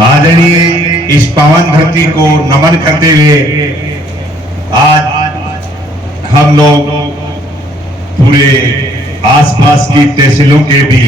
आदरणीय इस पावन धरती को नमन करते हुए आज हम लोग पूरे आसपास की तहसीलों के भी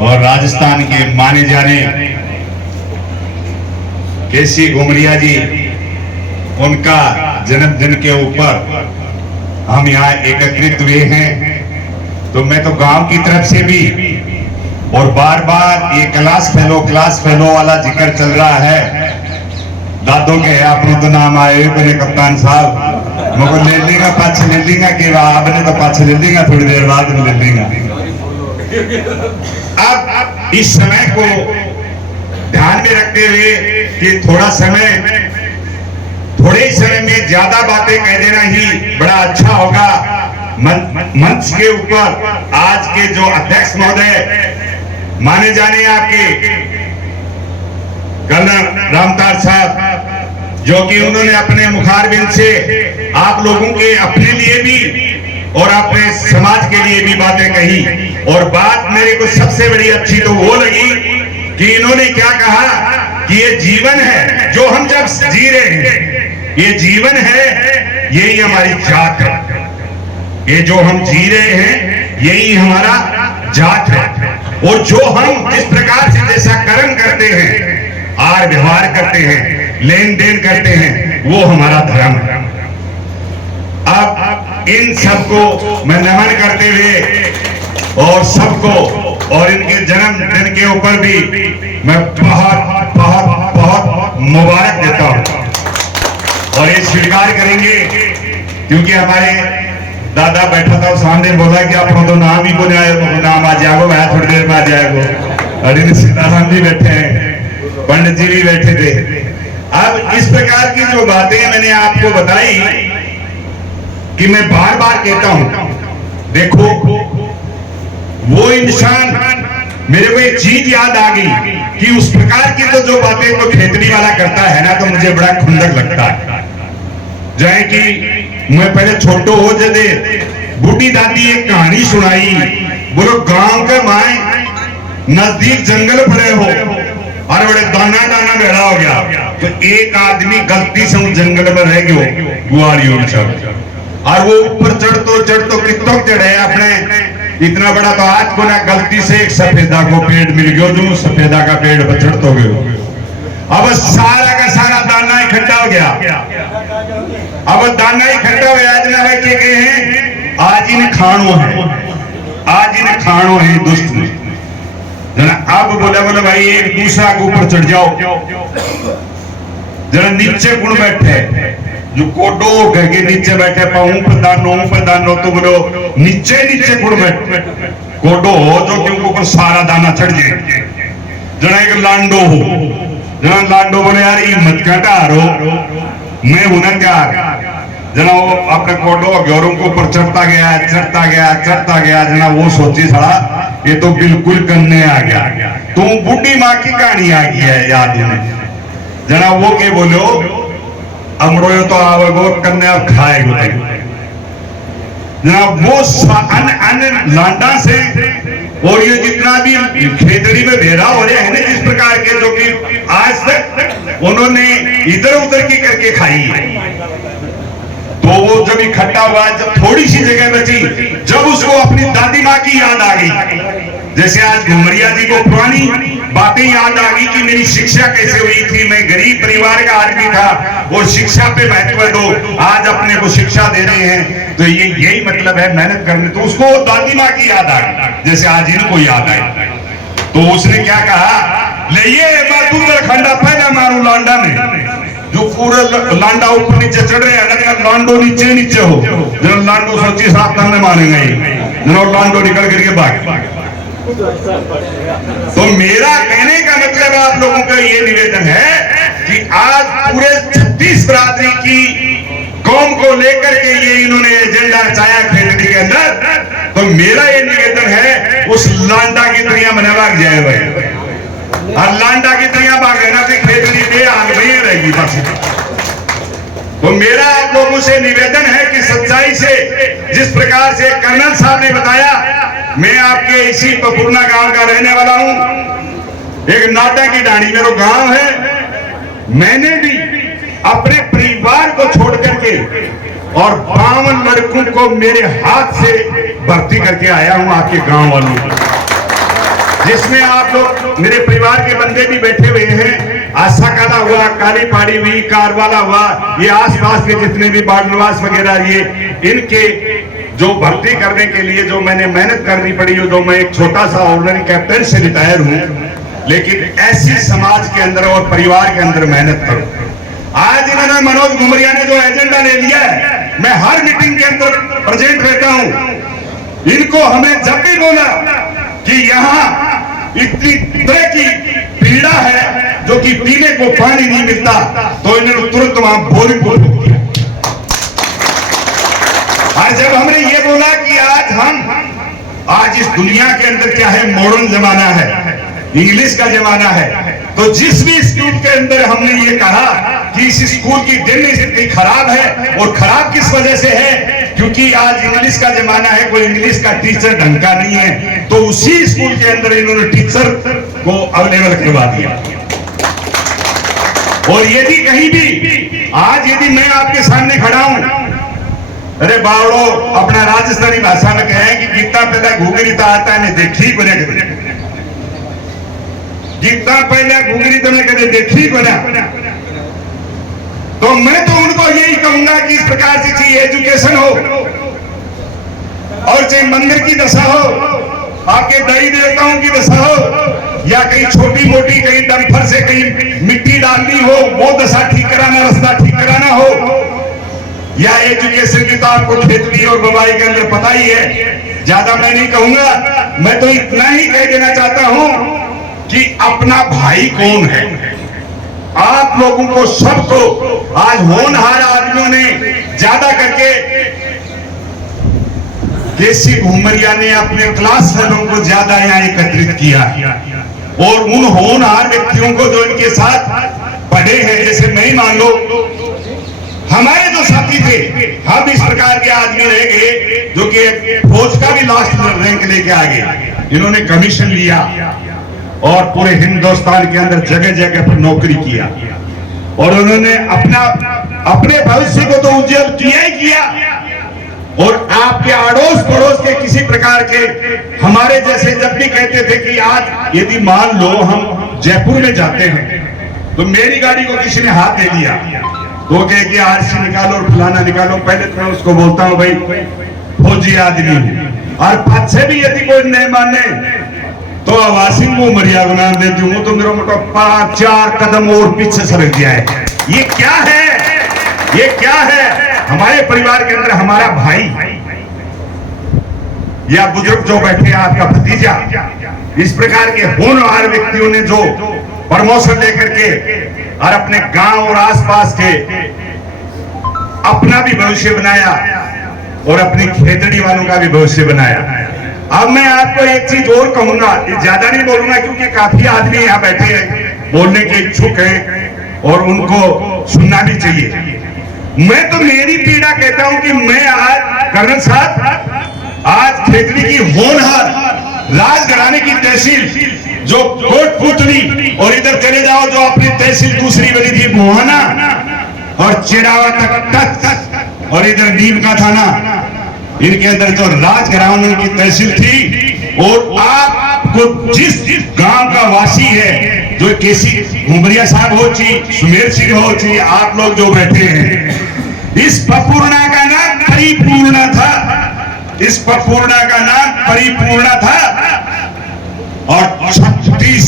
और राजस्थान के माने जाने केसी घुमरिया जी उनका जन्मदिन के ऊपर हम यहाँ एकत्रित हुए हैं। तो मैं तो गांव की तरफ से भी और बार बार ये क्लास फेलो वाला जिक्र चल रहा है। दादों के अपनों तो नाम आए मेरे कप्तान साहब मुझे ले लेगा पाछे ले लेगा कि आपने तो पाछे ले लेगा थोड़ी देर बाद में ले लेगा। अब इस समय को ध्यान में रखते हुए कि थोड़े ही समय में ज्यादा बातें कह देना ही बड़ा अच्छा होगा। मंच के ऊपर आज के जो अध्यक्ष महोदय माने जाने आपके कर्नल रामतार साहब, जो कि उन्होंने अपने मुखारबिंद से आप लोगों के अपने लिए भी और अपने समाज के लिए भी बातें कही। और बात मेरे को सबसे बड़ी अच्छी तो वो लगी कि इन्होंने क्या कहा कि ये जीवन है जो हम जब जी रहे हैं, ये जीवन है, यही हमारी जात है। ये जो हम जी रहे हैं यही हमारा जात है। और जो हम जिस प्रकार से जैसा कर्म करते हैं, आर व्यवहार करते हैं, लेन देन करते हैं, वो हमारा धर्म है। अब इन सबको मैं नमन करते हुए और सबको और इनके जन्मदिन के ऊपर भी मैं बहुत बहुत बहुत मुबारक देता हूं। और ये स्वीकार करेंगे क्योंकि हमारे दादा बैठा था सामने बोला कि आप तो नाम ही बोले आए, नाम आ जाएगा, मैं थोड़ी देर में आ जाएगा। अरे सीताराम जी बैठे हैं, पंडित जी भी बैठे थे। अब इस प्रकार की जो बातें मैंने आपको बताई कि मैं बार बार कहता हूं, देखो वो इंसान, मेरे को एक चीज याद आ गई कि उस प्रकार की तो जो बातें तो खेतड़ी वाला करता है ना, तो मुझे बड़ा खुंदक लगता है। जाए कि मैं पहले छोटो हो जदे बूढ़ी दादी एक कहानी सुनाई, बोलो गांव के माए नजदीक जंगल पड़े हो और बड़े दाना दाना बेड़ा हो गया, तो एक आदमी गलती से उस जंगल में रह गयो गुआरियों सब, और वो ऊपर चढ़तो कितों चढ़े अपने इतना बड़ा, तो आज को ना गलती से एक सफेदा को पेड़ मिल गयो, जो सफेदा का पेड़ पर चढ़तो गयो। अब सारा का सारा दाना इकट्ठा हो गया। अब दाना इकट्ठा हो गया, जना भाई के गए हैं आज इन खाणो है, आज इन खाणो है दुष्ट ने जना। अब बोले भाई एक दूसरा के ऊपर चढ़ जाओ, जरा नीचे गुण बैठे जो कोडो कह के नीचे बैठे, पाऊं प्रदानो तो बोलो नीचे गुण बैठे कोडो हो जो क्योंकि सारा दाना चढ़ जाए। जना एक लांडो हो, जना लांडो बोले यार हिम्मत क्या ढारो, मैं गुनहगार। जना वो अपने कोडो गौरों को ऊपर चढ़ता गया जना वो सोची साला ये तो बिल्कुल करने आ गया, तू बूढ़ी माँ की कहानी आ गई है याद में। जना वो के बोलो अमरो तो आवेगो करने अब खाएगो जना वो अन लांडा से। और ये जितना भी खेतड़ी में भेड़ा हो रहे हैं जिस प्रकार के, जो कि आज तक उन्होंने इधर उधर की करके खाई है, तो वो जब इकट्ठा हुआ, जब थोड़ी सी जगह बची, जब उसको अपनी दादी माँ की याद आ गई, जैसे आज घुमरिया जी को पुरानी बातें याद आ गई कि मेरी शिक्षा कैसे हुई थी, मैं गरीब परिवार का आदमी था और शिक्षा पे महत्व दो, आज अपने को शिक्षा दे रहे हैं, तो ये यही मतलब है मेहनत करने। तो उसको दादी माँ की याद आ गई, जैसे आज इनको याद आई। तो उसने क्या कहा, ले ये मैं खंडा पहला मारू लांडा में, जो पूरे लांडा ऊपर नीचे चढ़ रहे हैं, लांडो नीचे हो, जब लांडो सोची साथ में मारेंगे, जब लांडो निकल करके भाग। तो मेरा कहने का मतलब आप लोगों का ये निवेदन है कि आज पूरे 36 बिरादरी की कौम को लेकर के ये इन्होंने एजेंडा रचाया खेतड़ी के अंदर, तो मेरा ये निवेदन है उस लांडा की तरह मना भाग जाए भाई, और लांडा की तरह भाग ना तो खेतड़ी पे आग में रहेगी बस। तो मेरा आप लोगों से निवेदन है कि सच्चाई से, जिस प्रकार से कर्नल साहब ने बताया, मैं आपके इसी पपुरना गांव का रहने वाला हूं एक नाटा की डाणी मेरा गांव है, मैंने भी अपने परिवार को छोड़ करके और 52 लड़कों को मेरे हाथ से भर्ती करके आया हूं आपके गांव वालों को, जिसमें आप लोग मेरे परिवार के बंदे भी बैठे हुए हैं। आशा काला हुआ, काली पहाड़ी हुई, कारवाला हुआ, ये आसपास के जितने भी बाढ़ निवास वगैरह, ये इनके जो भर्ती करने के लिए जो मैंने मेहनत करनी पड़ी, जो मैं एक छोटा सा ऑर्डिनरी कैप्टन से रिटायर हूं, लेकिन ऐसी समाज के अंदर और परिवार के अंदर मेहनत करूं। आज इन्होंने मनोज घुमरिया ने जो एजेंडा ले लिया है, मैं हर मीटिंग के अंदर प्रेजेंट रहता हूं। इनको हमें जब भी बोला कि यहां इतनी तरह की पीड़ा है जो कि पीने को पानी नहीं मिलता, तो इन्होंने तुरंत वहां बोरिंग को रोक दिया। और जब हमने ये बोला कि आज इस दुनिया के अंदर क्या है, मॉडर्न जमाना है, इंग्लिश का जमाना है, तो जिस भी स्कूल के अंदर हमने ये कहा कि इस स्कूल की दिन स्थिति खराब है, और खराब किस वजह से है, क्योंकि आज इंग्लिश का जमाना है, कोई इंग्लिश का टीचर ढंग का नहीं है, तो उसी स्कूल के अंदर इन्होंने टीचर को अवेलेबल करवा दिया। और यदि कहीं भी आज यदि मैं आपके सामने खड़ा हूं, अरे बावड़ो अपना राजस्थानी भाषा में कहे कि गीता पहले घूगरी आता है देखी बने, गीता पहले घूगरी तो मैं कदे देखी बना, तो मैं तो उनको यही कहूंगा कि इस प्रकार से चाहिए एजुकेशन हो, और चाहे मंदिर की दशा हो, आपके देवी देवताओं की दशा हो, या कहीं छोटी मोटी कहीं डंपर से कहीं मिट्टी डालनी हो, वो दशा ठीक कराना, रास्ता ठीक कराना हो, या एजुकेशन की तो आपको खेती और बुवाई के अंदर पता ही है, ज्यादा मैं नहीं कहूंगा। मैं तो इतना ही कह देना चाहता हूं कि अपना भाई कौन है, आप लोगों को सबको आज होनहार आदमियों ने ज्यादा करके केसी घुमरिया ने अपने क्लास फेलों को ज्यादा यहाँ एकत्रित किया, और उन होनहार व्यक्तियों को जो इनके साथ पढ़े हैं, जैसे मैं ही मान लो हमारे जो साथी थे, हम इस प्रकार के आदमी रह गए जो कि फौज का भी लास्ट रैंक लेके आ गए, इन्होंने कमीशन लिया और पूरे हिंदुस्तान के अंदर जगह जगह पर नौकरी किया, और उन्होंने अपने भविष्य को तो उज्जवल किया ही किया, और आपके अड़ोस पड़ोस के किसी प्रकार के हमारे जैसे जब भी कहते थे कि आज यदि मान लो हम जयपुर में जाते हैं तो मेरी गाड़ी को किसी ने हाथ दे दिया, तो कहे कि आरसी निकालो और फलाना निकालो, पहले तो मैं उसको बोलता हूं भाई फौजी आदमी, और पीछे भी यदि कोई नहीं माने तो आवासी को मर्यादा नाम देती हूं, तो मेरा मोटा 5-4 कदम और पीछे सरक गया है। ये क्या है, ये क्या है? हमारे परिवार के अंदर हमारा भाई या बुजुर्ग जो बैठे हैं, आपका भतीजा, इस प्रकार के होनहार व्यक्तियों ने जो प्रमोशन लेकर के और अपने गांव और आसपास के अपना भी भविष्य बनाया और अपनी खेतड़ी वालों का भी भविष्य बनाया। अब मैं आपको एक चीज और कहूंगा, ज्यादा नहीं बोलूंगा क्योंकि काफी आदमी यहाँ बैठे हैं, बोलने के इच्छुक हैं और उनको सुनना भी चाहिए। मैं तो मेरी पीड़ा कहता हूं कि मैं आज कर्नल साहब, आज खेतड़ी की होनहार राजघराने की तहसील जो कोटपुतली और इधर चले जाओ जो अपनी तहसील दूसरी बनी थी मोहाना और चिरावा तक और इधर नीम का थाना, इनके अंदर जो राजघराने की तहसील थी, और आपको जिस गांव का वासी है जो केसी घुमरिया साहब हो चाहिए, सुमेर सिंह हो चाहिए, आप लोग जो बैठे हैं, इस पपूर्णा का नाम परिपूर्णा था, इस पपूर्णा का नाम परिपूर्णा था, और 36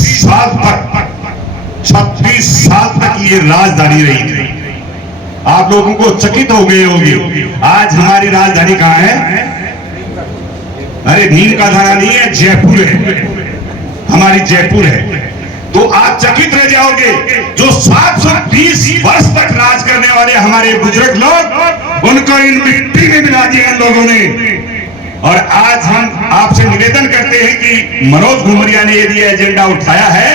साल तक ये राजधानी रही थी। आप लोगों को चकित हो गए होंगे, आज हमारी राजधानी कहां है? अरे नीम का थाना नहीं है, जयपुर है, हमारी जयपुर है। तो आप चकित रह जाओगे, जो 720 वर्ष तक राज करने वाले हमारे बुजुर्ग लोग, उनको इन मिट्टी में मिला दिया इन लोगों ने। और आज हम आपसे निवेदन करते हैं कि मनोज घुमरिया ने यदि एजेंडा उठाया है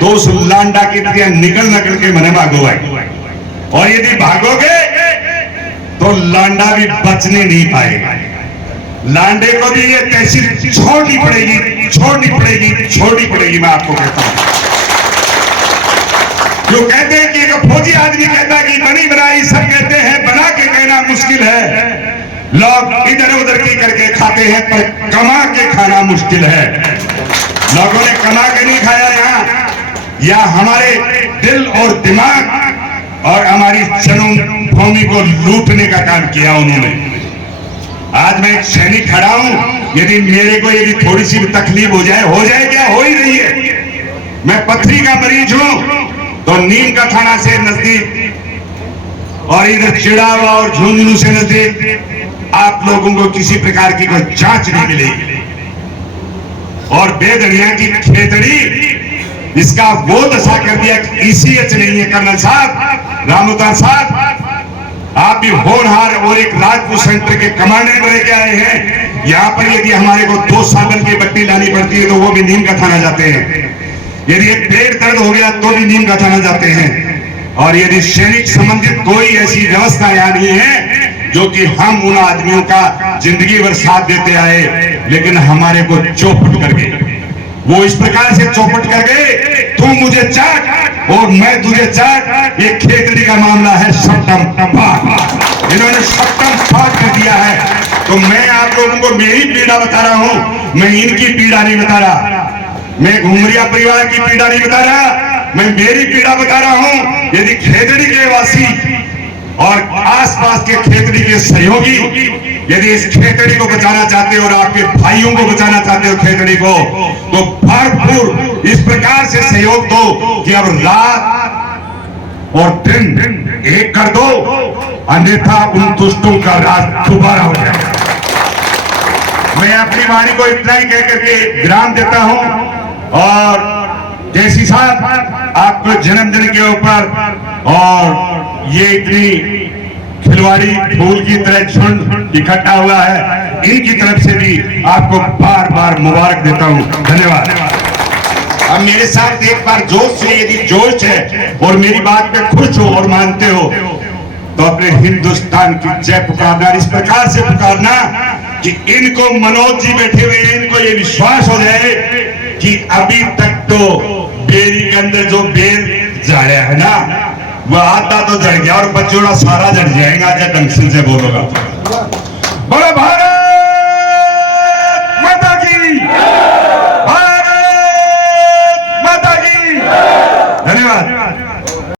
तो उस लांडा की तरह निकल के मने भागो भाई, और यदि भागोगे तो लांडा भी बचने नहीं पाएगा। लांडे को भी ये तहसील छोड़नी पड़ेगी, मैं आपको कहता हूं। जो कहते हैं कि एक फौजी आदमी कहता है कि बनी बनाई सब कहते हैं, बना के कहना मुश्किल है। लोग इधर उधर की करके खाते हैं पर कमा के खाना मुश्किल है। लोगों ने कमा के नहीं खाया यहाँ, या हमारे दिल और दिमाग और हमारी जन्मभूमि को लूटने का काम किया उन्होंने। आज मैं एक सैनिक खड़ा हूं, यदि मेरे को यदि थोड़ी सी भी तकलीफ हो जाए क्या, हो ही रही है। मैं पथरी का मरीज हूं, तो नीम का थाना से नजदीक और इधर चिड़ावा और झुंझुनू से नजदीक आप लोगों को किसी प्रकार की कोई जांच नहीं मिलेगी। और बेदनिया की खेतड़ी, इसका वो दशा कर दिया कि ECH नहीं है। कर्नल साहब, रामोता साहब, आप भी होनहार और एक राजपूत सेंटर के कमांडेंट रह के आए हैं। यहाँ पर यदि हमारे को 2 साबुन की बट्टी लानी पड़ती है तो वो भी नीम का थाना जाते हैं। यदि एक पेट दर्द हो गया तो भी नीम का थाना जाते हैं। और यदि सैनिक संबंधित कोई ऐसी व्यवस्था यहाँ नहीं है जो कि हम उन आदमियों का जिंदगी भर साथ देते आए, लेकिन हमारे को चौपट कर गए। वो इस प्रकार से चौपट कर गए, तू मुझे चाट और मैं तुझे चाट। ये खेतड़ी का मामला है, सप्तम पाठ। इन्होंने सप्तम पाठ कर दिया है। तो मैं आप लोगों को मेरी पीड़ा बता रहा हूं, मैं इनकी पीड़ा नहीं बता रहा। मैं घुमरिया परिवार की पीड़ा नहीं बता रहा, मैं मेरी पीड़ा बता रहा हूं। यदि खेतड़ी के वासी और आसपास के खेतड़ी के सहयोगी यदि इस खेतड़ी को बचाना चाहते हो और आपके भाइयों को बचाना चाहते हो खेतड़ी को, तो भरपूर इस प्रकार से सहयोग दो कि अब रात और दिन एक कर दो, अन्यथा उन दुष्टों का राज दोबारा हो जाएगा। मैं अपनी वाणी को इतना ही कह करके विराम देता हूं। और जैसी साहब, आपको जन्मदिन के ऊपर और ये इतनी खिलवाड़ी फूल की तरह झुंड इकट्ठा हुआ है, इनकी तरफ से भी आपको बार बार मुबारक देता हूं। धन्यवाद। अब मेरे साथ एक बार जोश से, यदि जोश है और मेरी बात पे खुश हो और मानते हो, तो अपने हिंदुस्तान की जय पुकारना, इस प्रकार से पुकारना कि इनको, मनोज जी बैठे हुए हैं, इनको ये विश्वास हो जाए कि अभी तक तो बेरी के अंदर जो बेर जाया है ना, वो आधा तो जड़ गया और बच्चों सारा जड़ जाएगा। ढंग से बोलोगा बड़ा भाई।